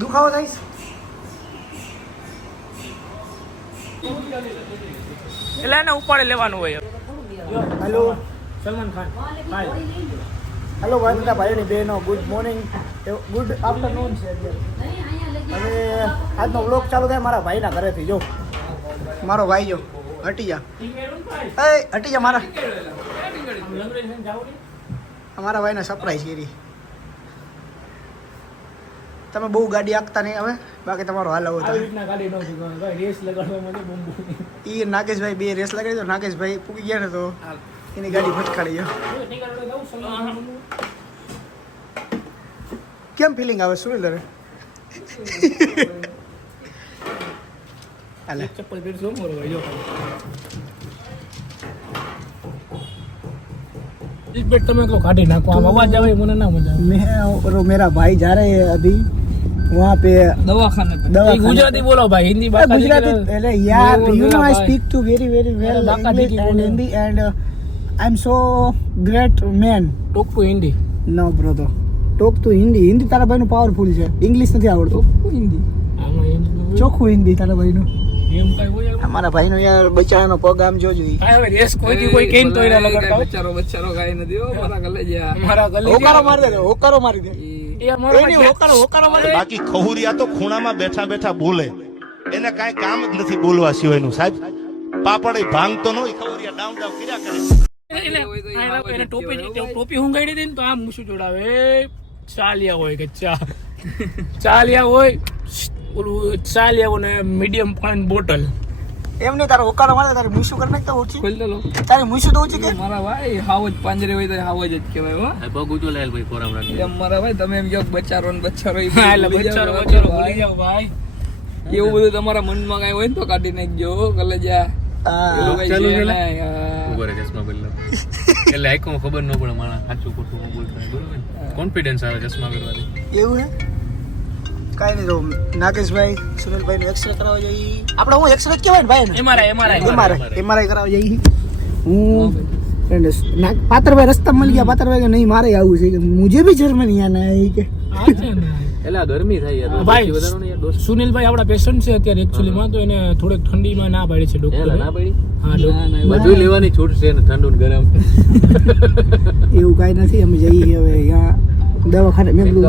દુખાવો થાય એટલે એને ઉપાડે લેવાનું હોય. હેલો સલમાન ખાન હેલો ભાઈ બધા ભાઈઓની બહેનો ગુડ મોર્નિંગ ગુડ આફ્ટરનૂન છે અત્યારે. હવે આજનો વ્લોગ ચાલુ થાય મારા ભાઈના ઘરેથી. જો મારો ભાઈ જો હટી જા, હટી જા મારા ભાઈને સરપ્રાઈઝ કરી. તમે બહુ ગાડી આંકતા નહીં હવે, બાકી તમારો હાલ આવો થાય. એ નાગેશભાઈ બે રેસ લગાડી તો નાગેશભાઈ પૂકી ગયા ને તો એની ગાડી ફટકાડી ગયો. કેમ ફિલિંગ આવે સુનિલ? હાલે ચપ્પલ પહેરજો મોરો ભાઈ. इस बेट तो मैं को काटी ना को आवाज आवे मुने ना मजा. मैं और मेरा भाई जा रहे हैं अभी वहाँ पे दवाखाने पे. गुजराती बोलो भाई, हिंदी बात गुजराती पहले यार. You know I speak to very very well English and Hindi and I am so great man. Talk to Hindi. No brother, talk to Hindi. Hindi તારા ભાઈનું પાવરફુલ છે, ઇંગ્લિશ નથી આવડતું. हिंदी આમાં હિન્દી ચોખ્ખું હિન્દી તારા ભાઈનું. એમ કઈ હોય અમારા ભાઈનો યાર બચારાનો પગ આમ જોજો. આ હવે રેસ કોઈ કેન તોય ના લગાડતા. બચારો કાઈ નથી હો. મારા ગલે જા, મારા ગલે હોકારો મારી દે, હોકારો મારી દે. એ મારો એની હોકારો મારી દે. બાકી ખહુરિયા તો ખૂણામાં બેઠા બેઠા બોલે, એને કાંઈ કામ જ નથી બોલવા સિવાયનું. સાહેબ પાપડ ભાંગતો ન હોય, ખહુરિયા ડાઉન ડાઉન કર્યા કરે. એને ટોપી હુંગાડી દે ને તો આમ મૂછું જોડાવે. ચાલ્યા હોય કે ચાલ્યા હોય ઓલું ચાલ્યા ને મીડિયમ પાણી બોટલ. એમને તારો હોકારો મારે તારે મૂછું કરી નાખતા ઓછી. ખોલ દે લો. તારે મૂછું તો ઓછી કે મારા ભાઈ હાવજ પાંજરે હોય તો હાવજ જ કહેવાય હો. પગ ઊંચો લાયેલ ભાઈ કોરામ રાખી. એમ મારા ભાઈ તમે એમ કહો બચારો ને બચારો એટલે બચારો ભૂલી જાવ ભાઈ. એવું બધું તમારા મનમાં કાંઈ હોય ને તો કાઢી નાખજો કલે જા. એવું કઈ છે નહીં. ઉભો રે ચશ્મા પહેરલો એટલે આંખોમાં ખબર ન પડે માણસ સાચું ખોટું બોલતા બરોબર. કોન્ફિડન્સ આવે ચશ્મા પહેરવાથી. એવું હે કાઈ નહીં. તો નાગેશભાઈ સુનિલભાઈ નું એક્સરે કરાવવા જઈએ આપણે. હું એક્સરે કહેવાય ને ભાઈ એમઆરઆઈ કરાવવા જઈએ. હું પાતરભાઈ રસ્તા મળી ગયા. પાતરભાઈ કે નહીં મારે આવું છે કે મુજે ભી જર્મની આના હે કે. એટલે ગરમી થાય યાર ભાઈ. વધારો ને યાર દોસ્ત. સુનિલભાઈ આપડા પેશન્ટ છે અત્યારે એકચ્યુઅલી માં, તો એને થોડીક ઠંડીમાં ના પાડી છે ડોક્ટર. ના પડી. હા બધું લેવાની છૂટ છે ને ઠંડુ ને ગરમ. એવું કાઈ નથી. અમે જઈએ હવે અહીંયા દવાખાને. મેં કીધું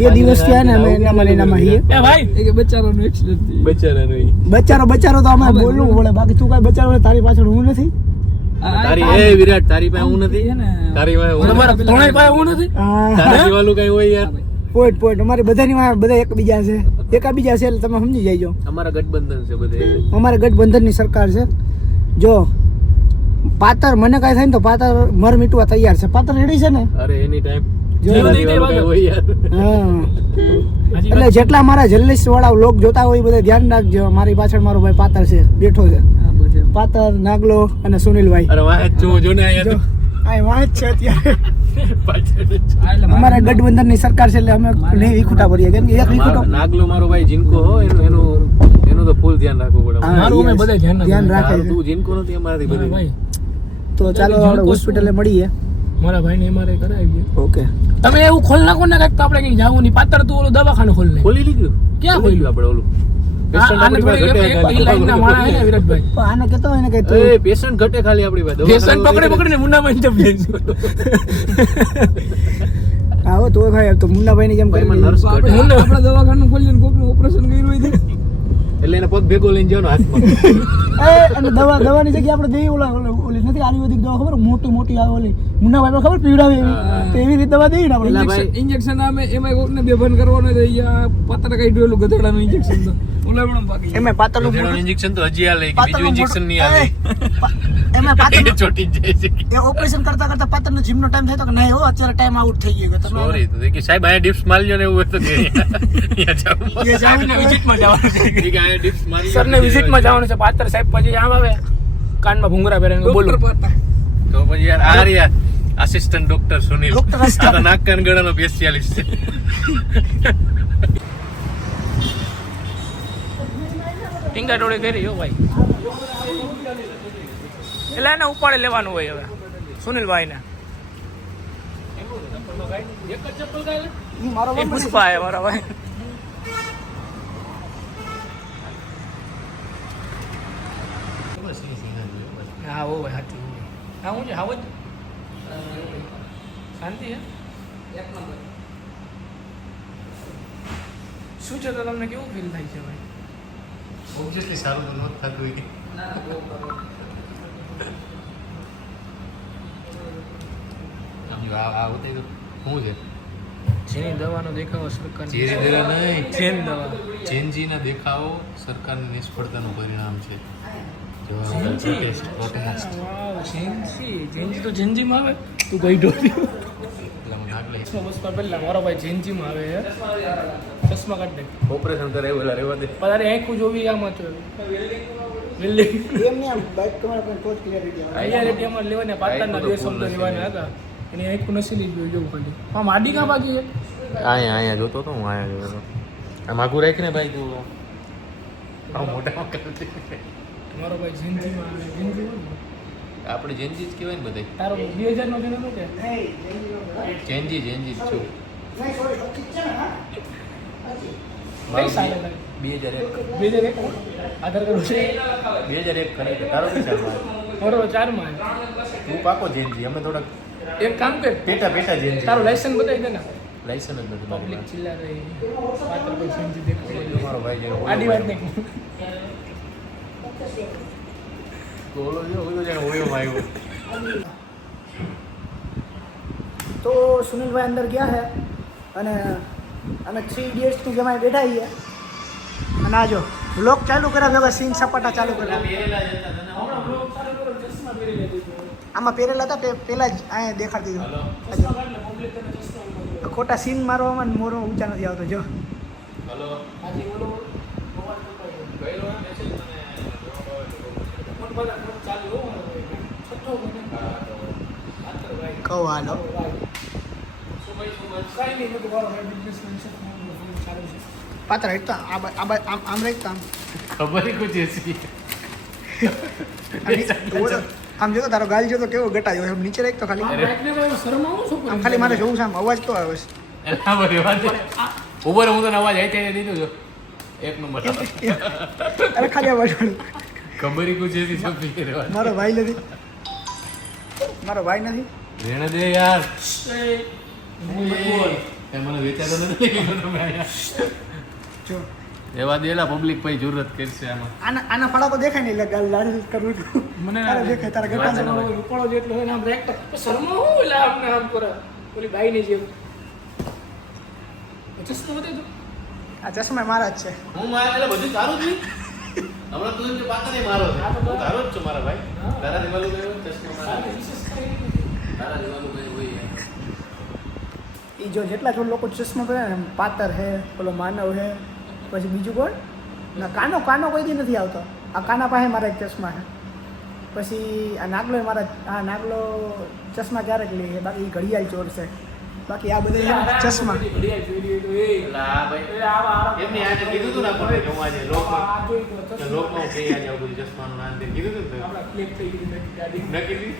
2 દિવસ થયા ને અમે એનામાં છીએ. એ ભાઈ એ કે બચારો નો એક્સિડન્ટ બચારાનું બચારો તો અમારે બોલવું પડે. બાકી તું કાઈ બચારો તારી પાછળ હું નથી. તારી એ વિરાટ તારી પાસે હું નથી. તારી પાસે હું તમારા ત્રણેય પાસે હું નથી. તારી વાળું કઈ હોય યાર. પોઈન્ટ અમારી બધાની બધા એકબીજા છે, એકાબીજા છે એટલે તમે સમજી જાય. અમારા ગઠબંધન છે બધે. અમારે ગઠબંધનની સરકાર છે. જો પાતર મને કાંઈ થાય ને તો પાતર મર મીટવા તૈયાર છે. પાતર રેડી છે ને? અરે એની ટાઈમ એટલે જેટલા મારા જલ્લીસ વાળા લોક જોતા હોય બધા ધ્યાન રાખજો. મારી પાછળ મારો ભાઈ પાતર છે, બેઠો છે. પાતર, નાગલો અને સુનિલભાઈ. અરે વાહ જો ને આયા આ વાત છે અત્યારે. અમારા ગઠબંધનની સરકાર છે એટલે અમે નહીં વિખુટા ભરીએ. કેમ કે એક વિખુટો નાગલો મારો ભાઈ જીનકો હો, એનું તો ફૂલ ધ્યાન રાખવું પડે. મારું અમે બધા ધ્યાન રાખે છે. તું જીનકો નથી અમારાથી બધું. ભાઈ તો ચાલો આપણે હોસ્પિટલે મળીએ. મારા ભાઈને એમઆરઆઈ કરાવી. ઓકે તમે એવું ખોલ નાખો ને કઈક તો આપણે કઈ જાવું નહીં. પાતર તું ઓલું દવાખાનું ખોલ ને. ખોલી લીધું. ક્યાં ખોલ્યું આપણે ઓલું આને થોડી એક લાઈનના માણા હે ને વિરાટભાઈ. તો આને કહેતો હોય ને કે એ પેશન્ટ ઘટે ખાલી આપણી પાસે. પેશન્ટ પકડીને મુન્નાભાઈ જપ આવો તો ભાઈ તો મુન્નાભાઈ ની જેમ કરી નર્સ ઘટે. આપણા દવાખાનું ખોલીને કોકનું ઓપરેશન કર્યું હોય એટલે એને પગ ભેગો લઈને જવાનો હાથમાં. અને દવાની જગ્યાએ આપણે દઈએ ઓલી નથી આયુર્વેદિક દવા ખબર મોટી આવે ઓલી મુન્નાભાઈ ખબર પીવડાવે એવી તો એવી રીતે દવા દઈએ ને આપણે. ઇન્જેક્શન આવે એમાં કોકને બેભાન કરવાનો છે. પાત્ર કાઢ્યું એલું ગધેડાનું ઇન્જેક્શન તો ઓલાવણ બાકી. એમાં પાતળનું ઇન્જેક્શન તો હજી હાલે, બીજું ઇન્જેક્શન નહીં હાલે. એમાં પાતળ ચોટી જાય છે. એ ઓપરેશન કરતા પાતળનો જીમનો ટાઈમ થાય તો કે નહીં હો અત્યારે ટાઈમ આઉટ થઈ ગયો. તમે સોરી તો કે સાહેબ આ ડિપ્સ મારી લો ને એવું હોય તો કે અહીંયા જાવ. વિઝિટમાં જવાનું છે. ઠીક આ ડિપ્સ મારી સરને વિઝિટમાં જવાનું છે. પાતર સાહેબ પછી આમ આવે કાનમાં ભૂંગરા પહેરીને બોલો તો પછી યાર આ રહ્યા આસિસ્ટન્ટ ડોક્ટર સુનિલ. આ તો નાક કાન ગળાનો સ્પેશિયાલિસ્ટ છે. ટીંગા ટોળી કરી હો ભાઈ. એટલે એને ઉપાડે લેવાનું હોય હવે સુનિલભાઈ ને. મારો પુષ્પા હે મારા ભાઈ. છે હાવ જ શાંતિ છે એક નંબર. શું છે તો તમને કેવું ફીલ થાય છે ભાઈ? ઓબ્વિયસલી સારું તો નહોતું થતું હોય. ના બહુ કરો. આ ઉતારી તો શું છે? જેની દવાનો દેખાવો સરકાર ઝેરી દવા નહીં, જેન દવા ચેન્જીના દેખાવો સરકારની નિષ્ફળતાનું પરિણામ છે. જો ઝેન્જી? પ્રોટેસ્ટ વાવ જેન્જી તો જેન્જીમાં આવે તું ગઈ ડોરી એટલે મને આગળ બસ પહેલા મારો ભાઈ જેન્જીમાં આવે છે ચશ્મા કાઢ દે ઓપરેશન કરે એવું રહેવા દે. પણ તારે આંખું જોવી આમાં તો બિલ્ડિંગ એમને આમ બાઇક તમારે પણ તો જ ક્લિયરિટી આવે ક્લિયરિટી અમારે લેવાને પાટણના બે શબ્દ લેવાના હતા એની આંખું નસીલી જોઈ જોવું ખાલી આમ આડી કાં બાકી છે અહીંયા જોતો તો હું અહીંયા જોતો આમ આગું રાખીને ભાઈ તું મોટામાં કરતી મારો ભાઈ જેન્જીમાં આવે જેન્જીમાં આપણે જેન્જી જ કહેવાય ને બધા. તારો 2000 નો જન્મ કે જેન્જી જ છું. નહીં સોરી 25 છે ને હા કઈ સાલે તારે 2001 2001 આધાર કાર્ડ છે 2001 ખરી તારો કઈ સાલમાં? મારો 4 માં તું પાકો જેન્જી અમે થોડાક એક કામ કર પેટા જેન્જી. તારું લાયસન્સ બતાવી દે ને લાયસન્સ જ નથી મારી પબ્લિક પાસે. ચિલ્લા રહી પાત્ર કોઈ જેન્જી દેખાય તમારો ભાઈ જેનો આડી વાત નહીં ઓલો જો ઓલો જેનો ઓયોમાં આવ્યો. તો સુનિલભાઈ અંદર ગયા છે અને અમે 3 ઇડિયટ્સની જમાઈ બેઠા છીએ અને આ જો વ્લોગ ચાલુ કર્યા ભેગા સીન સપાટા ચાલુ કર્યા આમાં પહેરેલા હતા પહેલાં જ અહીંયા દેખાડી દીધું ખોટા સીન મારવામાં મોરો ઊંચા નથી આવતો જો હલો આજે ઓલો ગયેલો મેસેજ મને ચાલુ છઠ્ઠો કહો હાલો પાત્ર એક તો આમ રહી તો ખબર કુછ એસી આમ જો તારો ગાલ જો તો કેવો ગટાયો એમ નીચે રાખ તો ખાલી આમ ખાલી મારે જોવું છે આમ અવાજ કેવો આવે છે એલા બરે વાત ઉભો રહો હું તને અવાજ આઈ ત્યાં દીધો જો એક નંબર અરે ખાલી અવાજ વાળું ખબર કુછ એસી સબ પી રહેવા મારો ભાઈ નથી મારો ભાઈ નથી રેણે દે યાર એ મને વિચારો નથી તમે અહીંયા જો એવા દેલા પબ્લિક પછી જરૂરત કરશે આમાં. આના ફાળા તો દેખાય નહીં એટલે લાલ કરવું મને તારે દેખાય તારા ગટા રૂપાળો જેટલો હોય ને આમ રેક્ટ શર્મા હું એટલે આપને આમ કરે ઓલી બાઈ ની જેમ ચશ્મો બતાવી દો આ ચશ્મા મારા જ છે હું મારા એટલે બધું તારું જ નહીં હમણાં તું જે પાતા નહીં મારો છે હું તારો જ છું મારા ભાઈ તારા દિવાલું ગયો ચશ્મા મારા તારા દિવાલું ગયો હોય એ જો જેટલા જો લોકો ચશ્મા પહેરે ને પાતર હે પેલો માનવ હે પછી બીજું કોણ ના કાનો કોઈ દી નથી આવતો આ કાના પાસે મારા એક ચશ્મા છે પછી આ નાગલો મારા નાગલો ચશ્મા ક્યારેક લે છે બાકી ઘડિયાળ ચોર છે બાકી આ બધા ચશ્મા લા ભાઈ એમની આજે કીધું તું ને આપણે કે હું આજે લોકમાં કે આજે આવું બધું ચશ્માનું નામ દે કીધું તું ને નક્કી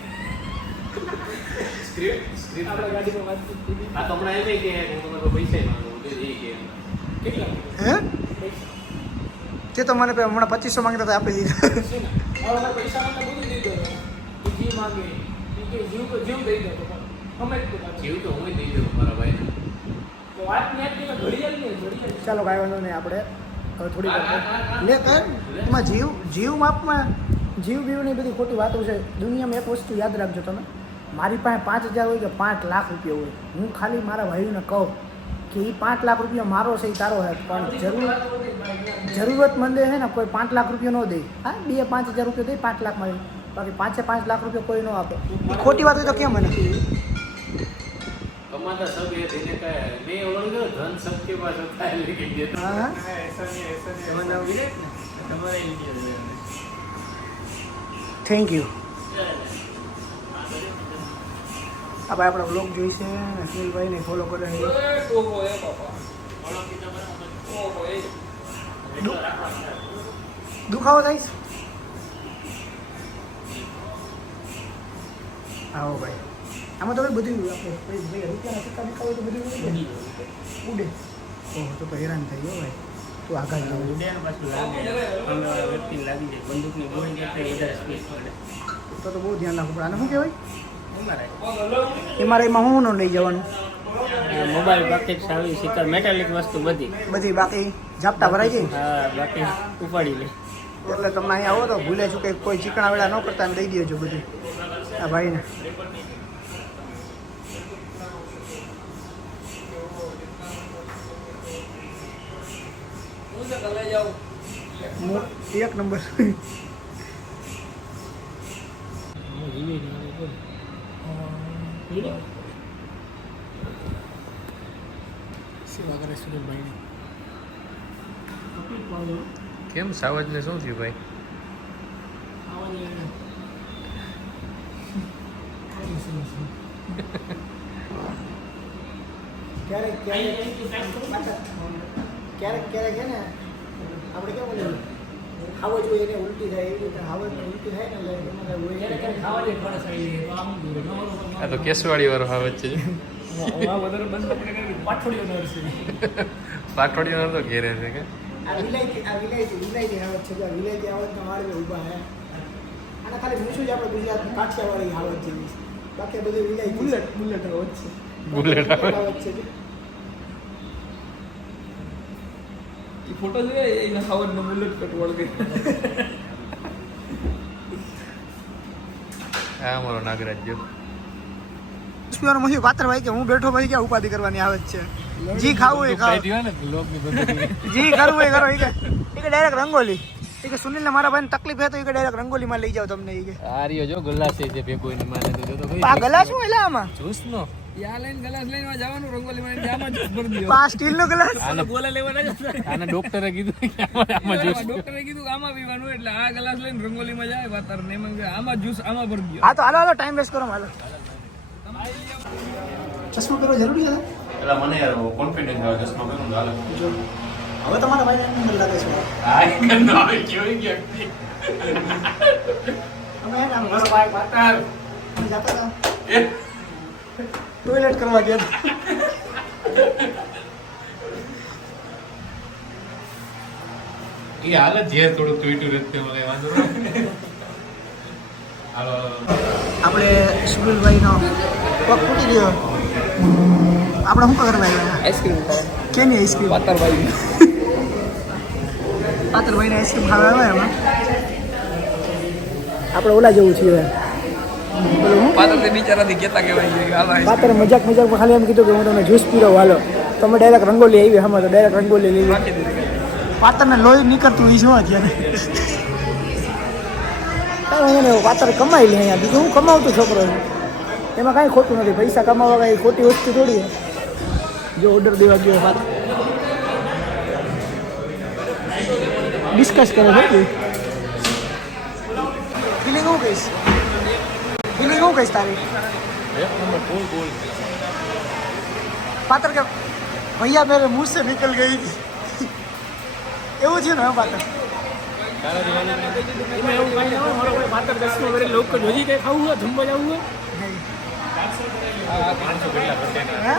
સ્ક્રિપ્ટ આપણે ગાડીમાં વાત કરી આ તો હમણાં એમ કે હું તમારે પૈસા માંગુ તો એ કે કેટલા હે તે તો મને હમણાં 2500 માંગતા હતા આપી દીધા હવે પૈસા માટે બધું દીધો એ જી માંગે એ કે જીવ દઈ દો અમે જીવ તો હું દઈ દઉં મારા ભાઈને તો વાત ને આટલી ઘડિયાળ ચાલો કાંઈ વાંધો નહીં આપણે હવે થોડી લે કર એમાં જીવ માપમાં જીવ બીવની બધી ખોટી વાતો છે દુનિયામાં એક વસ્તુ યાદ રાખજો તમે મારી પાસે 5000 હોય કે 5 લાખ રૂપિયા હોય હું ખાલી મારા ભાઈઓને કહું કે એ 5 લાખ રૂપિયા મારો છે એ તારો છે પણ જરૂરતમંદ છે ને કોઈ 5 લાખ રૂપિયા ન દે હા 2-5 હજાર રૂપિયા દે 5 લાખ મારી બાકી 5 લાખ રૂપિયા કોઈ ન આપે એ ખોટી વાત હોય તો કેમ મને કમાતા સબ એ દેને કા મેં ઓળખ ગયો ધન સબકે પાસ હોતા है लेकिन ये तो હા થેન્ક યુ આપણે આપણો બ્લોગ જોઈશે અનિલભાઈને ફોલો કરે છે દુખાવો થાય છે આવો ભાઈ આમાં તો બધું આપણે રૂપિયાના સિક્કા દેખાવ તો બધું ઉડે ઓહ તો હેરાન થઈ ગયો ભાઈ તું આઘાત લાગે પાછું લાગે વ્યક્તિને લાગી જાય બંદૂકની ગોળી એટલે વધારે સ્પીડ પડે તો બહુ ધ્યાન રાખવું પડે. આને શું કહેવાય? એમાં હું ન લઈ જવાનું? મોબાઈલ બાકી સાવી શીતળ મેટાલિક વસ્તુ બધી બાકી ઝાપટા ભરાઈ જાય. હા બાકી ઉપાડી લે. એટલે તમને અહીંયા આવો તો ભૂલે છું કે કોઈ ચીકણા વેળા ન કરતા ને દઈ દેજો બધું આ ભાઈને. એક નંબર. સેવા કરે સુરેશભાઈ. કેમ સાવજને શું થયું ભાઈ? ક્યારેક ક્યારેક છે ને આપણે કેવું બોલે ખાવો જોઈએ એને ઉલટી થાય એવી રીતે ખાવો ઉલટી થાય ને આ તો કેસવાડી વાળો સાવજ છે. પાટોડીઓ તો ઘેરે છે કે આ વિલાયતી આવત છે. જો વિલાયતી આવતનો માળવે ઊભા હે. આને ખાલી મૂછું જ આપણે ગુજરાત કાઠિયાવાડી આવત જેવી છે. બાકી બધું વિલાયતી બુલેટ આવત છે. બુલેટ આવત છે. એ ફોટો જોઈએ એના ખાવાનું બુલેટ કટ વળગે. આ અમારો નાગરાજ જો સ્પીકર માં પાત્ર ભાઈ કે હું બેઠો ભાઈ ક્યાં ઉપાધિ કરવાની આવે છે. જી ખાવું એ ખાવ, જી કરવું એ કરો. એ કે ડાયરેક્ટ રંગોલી. એ કે સુનિલ ને મારા ભાઈને તકલીફ હે તો એ કે ડાયરેક્ટ રંગોલી માં લઈ જાવ તમને. એ કે આર્યો જો ગલાસ છે ભેગો ની માને તો જો તો આ ગલાસ શું એલા આમાં જ્યુસ નો યા લઈને ગ્લાસ લઈને જવાનું રંગોલી માં આમાં જ્યુસ ભરી દો. આ સ્ટીલ નો ગ્લાસ. બોલે લેવાના જ આને ડોક્ટરે કીધું કે આમાં જ્યુસ. ડોક્ટરે કીધું કે આમાં પીવાનું એટલે આ ગ્લાસ લઈને રંગોલી માં જાય વાતાર ને એમાં આમાં જ્યુસ આમાં ભરી દો. હા તો હાલો ટાઈમ વેસ્ટ કરો. હાલો ચશ્મો પહેરવો જરૂરી છે. એટલે મને યાર કોન્ફિડન્સ આવે ચશ્મા પહેરું હાલે. જો હવે તમારા ભાઈને અંદર લાગે છે. આ ગંદો આવે કેવી ગયા અમે એના મારો ભાઈ પાટાર જતા હતા ટોયલેટ કરવા ગયા હતા. એ હાલે જે થોડું ટ્વીટું રહેતું મને વાંધો નહીં. હાલો આપણે સુનિલભાઈનો પગ ફૂટી ગયો. આપણે શું કરવા આવ્યા? આઈસ્ક્રીમ કેની આઈસ્ક્રીમ? પાતરભાઈ પાતરભાઈને આઈસ્ક્રીમ ખાવા આવ્યા એમાં. આપણે ઓલા જેવું છીએ. પાતર તે બિચારાથી કેતા કહેવાય છે કે હાલો પાતર મજાકમાં ખાલી એમ કીધું કે હું તમને જ્યુસ પીરો હાલો. તમે ડાયરેક્ટ રંગોલી આવી હમણાં તો ડાયરેક્ટ રંગોલી લઈ રાખી દીધી. પાતરને લોહી નીકળતું હોય શું અત્યારે. કાંઈ પાતર કમાઈ લે અહીંયા. બીજું હું કમાવતો છોકરો છું એમાં કાંઈ ખોટું નથી. પૈસા કમાવા કાંઈ ખોટી વસ્તુ થોડી. જો ઓર્ડર દેવા ગયો પાતર ડિસ્કસ કરો છો. ફિલિંગ હું કહીશ તારી? પાતર કે ભૈયા મેરે મુંહ से निकल गई थी. એવું છે ને પાતર? એમાં એવું કાંઈ ના હોય. મારો કોઈ પાતર ચશ્મો પહેરી લોકો જોજી કંઈ ખાવું હોય જમવા જવું હોય 500 કેટલા ઘટે હે?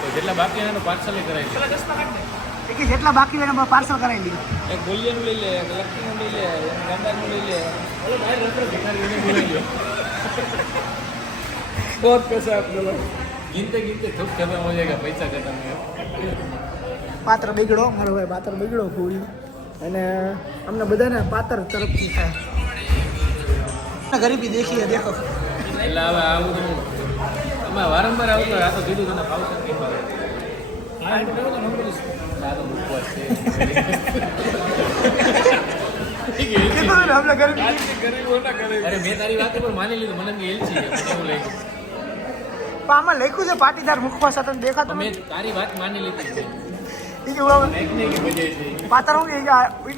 તો જેટલા બાકી એનો પાર્સલ કરાવી લે. એ કે જેટલા બાકી હોય એના પાર્સલ કરાવી લીધું. એક ગોલિયાનું લઈ લે, એક લક્કીનું લઈ લે, એક ગાંડાનું લઈ લે. बहुत पैसा आप लोग. गिनते गिनते थूक खत्म हो जाएगा पैसा खत्म है. પાત્ર બગડો મારો ભાઈ પાત્ર બગડો પૂરી. અને અમને બધાને પાત્ર તરફથી થાય ગરીબી દેખીએ દેખો. એટલે હવે આવું તો અમે વારંવાર આવું તો આ તો કીધું તને ફાવશે નહીં ફાવે. આ તો ઉપવાસ છે. કીધું ને આપણે ગરીબી. અરે મેં તારી વાત પર માની લીધું મને કે એલચી છે મને એવું લાગ્યું. પણ આમાં લખ્યું છે પાટીદાર મુખવાસ હતા દેખાતું મેં તારી વાત માની લીધી. નથી. એ કે નહીં મજા છે. પાત્ર હું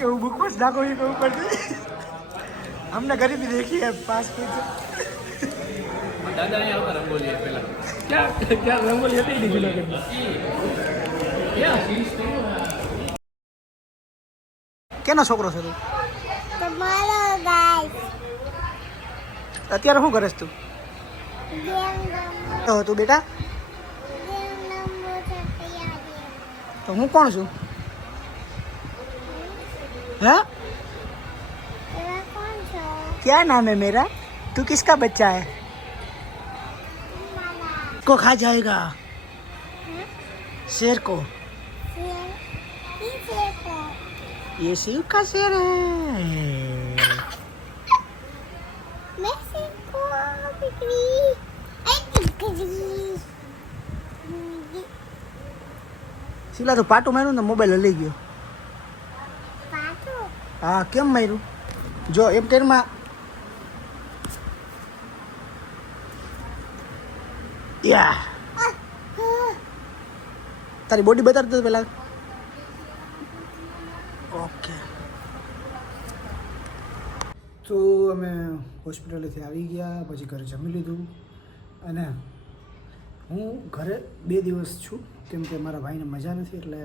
કે મુખવાસ નાખો એ કહું પડતી. અમને ગરીબી દેખી પાસ કરી. દાદા અહીંયા આવતા રંગોલી પેલા ક્યાં રંગોલી હતી ને જુનાગઢમાં. કેનો છોકરો છે તું? તમારો ગાઈસ અત્યારે શું કરે છે તું? તો તું બેટા તો હું કોણ છું? હે કોણ છો? क्या नाम है मेरा? तू किसका बच्चा है को खा जाएगा शेर को ये शिव का शेर है શીલા તો પાટું માર્યું ને મોબાઈલ લઈ ગયો હા કેમ માર્યું જો એમ કરીમાં યા તારી બોડી બતાડતો પેલા ઓકે તો અમે હોસ્પિટલેથી આવી ગયા પછી ઘરે જમી લીધું અને હું ઘરે 2 દિવસ છું કેમ કે મારા ભાઈને મજા નથી એટલે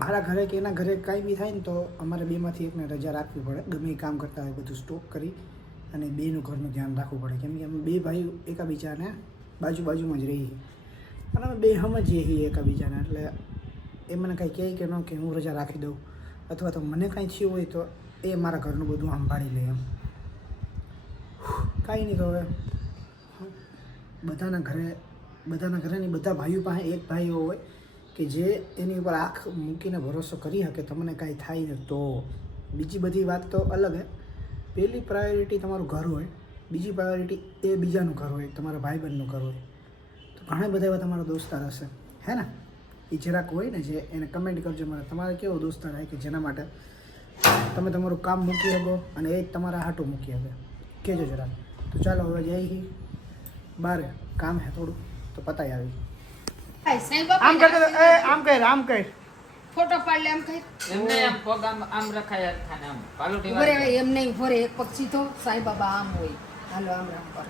મારા ઘરે કે એના ઘરે કાંઈ બી થાય ને તો અમારે બેમાંથી એકને રજા રાખવી પડે ગમે એ કામ કરતા હોય બધું સ્ટોપ કરી અને બેનું ઘરનું ધ્યાન રાખવું પડે કેમ કે અમે 2 ભાઈ એકાબીજાને બાજુમાં જ રહીએ અને અમે 2 સમજીએ છીએ એકાબીજાને એટલે એ મને કાંઈ કહે કે ન કે હું રજા રાખી દઉં અથવા તો મને કાંઈ થયું હોય તો એ મારા ઘરનું બધું સંભાળી લે એમ કાંઈ નહીં તો હવે બધાના ઘરેની બધા ભાઈઓ પાસે એક ભાઈ એવો હોય કે જે એની ઉપર આંખ મૂકીને ભરોસો કરી શકે તમને કાંઈ થાય ને તો બીજી બધી વાત તો અલગ હે પહેલી પ્રાયોરિટી તમારું ઘર હોય બીજી પ્રાયોરિટી એ બીજાનું ઘર હોય તમારા ભાઈબંધનું ઘર હોય તો ઘણા બધા એવા તમારા દોસ્તાર હશે હે ને એ જરાક હોય ને જે એને કમેન્ટ કરજો મારે તમારે કેવો દોસ્તાર હોય કે જેના માટે તમે તમારું કામ મૂકી શકો અને એ જ તમારા હાટું મૂકી શકે કહેજો જરાક તો ચાલો હવે જઈ બાર કામ હે થોડું તો પતાઈ આવી આમ કર આમ કર ફોટો પાડ લે આમ કઈ એમને આમ પગ આમ રખાય ખાને આમ પાલોટી ઉભરે એમ નહીં ઉભરે એક પગ સીધો સાંઈ બાબા આમ હોય હાલો આમ રામ પર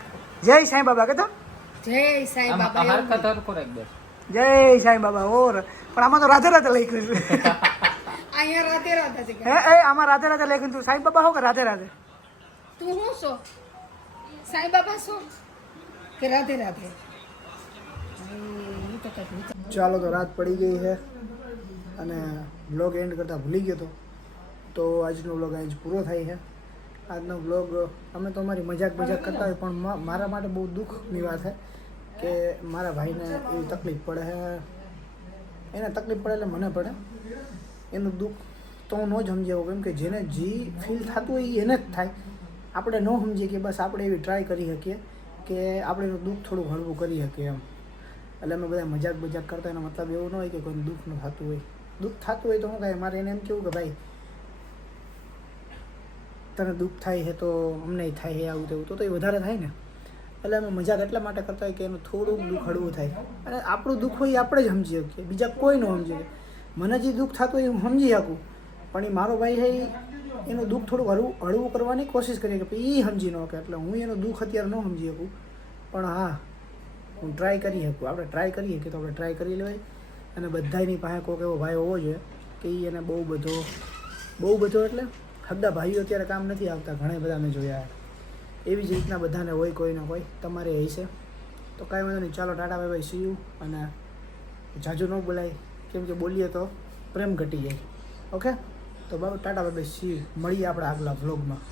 જય સાંઈ બાબા કહેતો જય સાંઈ બાબા હર એવું. કથર પર એક બેસ જય સાંઈ બાબા ઓર પણ આમાં તો રાધે રાધે લખ્યું છે અહીંયા રાતે રાતે છે કે હે આમાં રાધે રાધે લખ્યું તું સાંઈ બાબા હો કે રાધે રાધે તું હું છો સાંઈ બાબા છો કે રાધે રાધે ઈ તો કંઈક વિચાર. ચાલો તો રાત પડી ગઈ છે અને બ્લોગ એન્ડ કરતાં ભૂલી ગયો તો આજનો બ્લોગ અહીં જ પૂરો થાય છે આજનો બ્લોગ અમે તો અમારી મજાક કરતા હોય પણ મારા માટે બહુ દુઃખની વાત છે કે મારા ભાઈને એવી તકલીફ પડે છે એને તકલીફ પડે એટલે મને પડે એનું દુઃખ તો હું ન જ સમજી આવું કેમ કે જેને જી ફીલ થતું હોય એ એને જ થાય આપણે ન સમજીએ કે બસ આપણે એવી ટ્રાય કરી શકીએ કે આપણે એનું દુઃખ થોડું હળવું કરી શકીએ એમ એટલે અમે બધા મજાક કરતા એનો મતલબ એવું ન હોય કે કોઈ દુઃખ ન થતું હોય દુઃખ થતું હોય તો હું કાંઈ મારે એને એમ કેવું કે ભાઈ તને દુઃખ થાય છે તો અમને થાય છે આવું તેવું તો એ વધારે થાય ને એટલે અમે મજાક એટલા માટે કરતા હોય કે એનું થોડુંક દુઃખ હળવું થાય અને આપણું દુઃખ હોય એ આપણે જ સમજી શકીએ બીજા કોઈ ન સમજી શકે મને જે દુઃખ થતું હોય હું સમજી શકું પણ એ મારો ભાઈ છે એનું દુઃખ થોડું હળવું કરવાની કોશિશ કરીએ કે એ સમજી ન શકે એટલે હું એનું દુઃખ અત્યારે ન સમજી શકું પણ હા હું ટ્રાય કરી શકું આપણે ટ્રાય કરીએ કે તો આપણે ટ્રાય કરી લેવાય અને બધાની પાસે કોઈક એવો ભાઈ હોવો જોઈએ કે એ એને બહુ બધો એટલે હદ્દા ભાઈઓ અત્યારે કામ નથી આવતા ઘણા બધા મેં જોયા એવી જ રીતના બધાને હોય કોઈને કોઈ તમારે હશે તો કાંઈ વાંધો નહીં ચાલો Tata bye bye see you અને જાજુ ન બોલાય કેમ કે બોલીએ તો પ્રેમ ઘટી જાય ઓકે તો બાબા tata bye bye see you મળીએ આપણે આગલા વ્લોગમાં